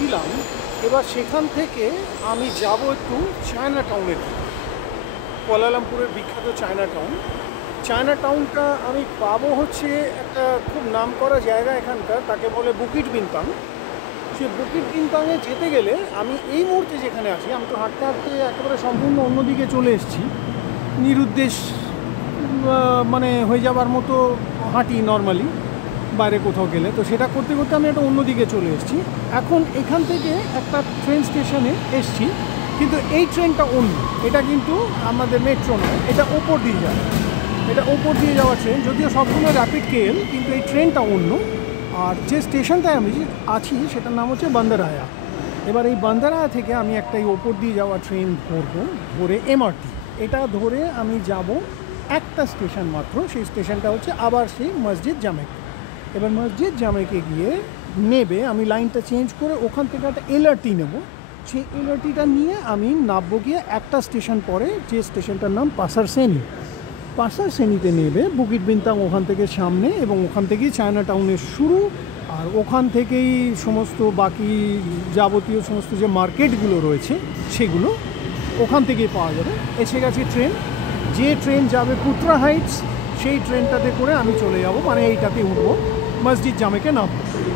দিলাম। এবার সেখান থেকে আমি যাব একটু চায়না টাউনের দিকে, কুয়ালালামপুরের বিখ্যাত চায়না টাউন। চায়না টাউনটা আমি পাবো হচ্ছে একটা খুব নামকরা জায়গা এখানকার, তাকে বলে বুকিট বিনতাং। সে বুকিট বিনতাংয়ে যেতে গেলে আমি এই মুহূর্তে যেখানে আছি, আমি তো হাঁটতে হাঁটতে একেবারে সম্পূর্ণ অন্যদিকে চলে এসেছি, নিরুদ্দেশ মানে হয়ে যাবার মতো হাঁটি নর্মালি বাইরে কোথাও গেলে। তো সেটা করতে করতে আমি একটা অন্যদিকে চলে এসেছি। এখন এখান থেকে একটা ট্রেন স্টেশনে এসছি, কিন্তু এই ট্রেনটা অন্য। এটা কিন্তু আমাদের মেট্রো নয়, এটা ওপর দিয়ে যায়, এটা ওপর দিয়ে যাওয়া ট্রেন। যদিও সবগুলো র্যাপিড কেল, কিন্তু এই ট্রেনটা অন্য। আর যে স্টেশনটায় আমি আছি সেটার নাম হচ্ছে বান্দারায়া। এবার এই বান্দারায়া থেকে আমি একটা এই ওপর দিয়ে যাওয়া ট্রেন ধরবো, ধরে এমআরটি। এটা ধরে আমি যাব একটা স্টেশন মাত্র, সেই স্টেশনটা হচ্ছে আবার সেই মসজিদ জামেক। এবার মসজিদ জামেকে গিয়ে নেবে আমি লাইনটা চেঞ্জ করে ওখান থেকে একটা এলআরটি নেব। সেই এলআরটিটা নিয়ে আমি নামবো গিয়ে একটা স্টেশন পরে, যে স্টেশনটার নাম পাসারসেনি। পাসারসেনিতে নেবে বুকিট বিনতাং ওখান থেকে সামনে, এবং ওখান থেকেই চায়না টাউনের শুরু। আর ওখান থেকেই সমস্ত বাকি যাবতীয় সমস্ত যে মার্কেটগুলো রয়েছে সেগুলো ওখান থেকেই পাওয়া যাবে। এসে গেছে ট্রেন, যে ট্রেন যাবে পুত্রা হাইটস, সেই ট্রেনটাতে করে আমি চলে যাব, মানে এইটাতে উঠবো, মসজিদ জামেকে নামবো।